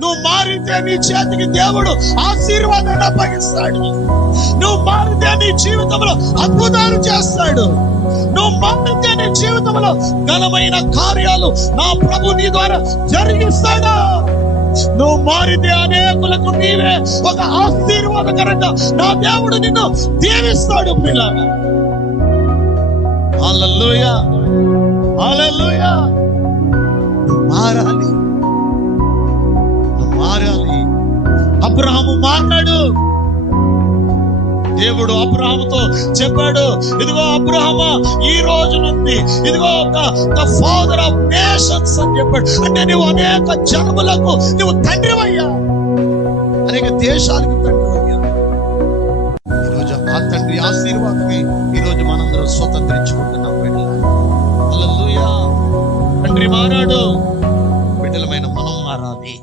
నువ్వు మారితే నీ చేతికి దేవుడు ఆశీర్వాదాన్ని అప్పగిస్తాడు. నువ్వు మారితే నీ జీవితంలో అద్భుతాలు చేస్తాడు. నువ్వు మారితే నీ జీవితంలో ఘనమైన కార్యాలు నా ప్రభు నీ ద్వారా జరిగిస్తాడు. నువ్వు మారితే అనేకులకు నీవే ఒక ఆశీర్వాదకరంగా నా దేవుడు నిన్ను దీవిస్తాడు. పిల్లలు, హల్లెలూయా, హల్లెలూయా. నువ్వు మారాలి, నువ్వు మారాలి. అబ్రహాము మారాడు. దేవుడు అబ్రహాముతో చెప్పాడు, ఇదిగో అబ్రహామా, ఈ రోజు నుండి ఇదిగో ఒక ఫాదర్ ఆఫ్ నేషన్స్ అని చెప్పాడు. అంటే నువ్వు అనేక జనములకు నువ్వు తండ్రివయ్యా, అనేక దేశాలకు తండ్రివయ్యా. ఈరోజు ఆ తండ్రి ఆశీర్వాదమే ఈరోజు మనందరం స్వతంత్రించుకుంటున్నాం. బిడ్డలు, హల్లెలూయా. తండ్రి మారాడు, బిడ్డలమైన మనం మారాలి.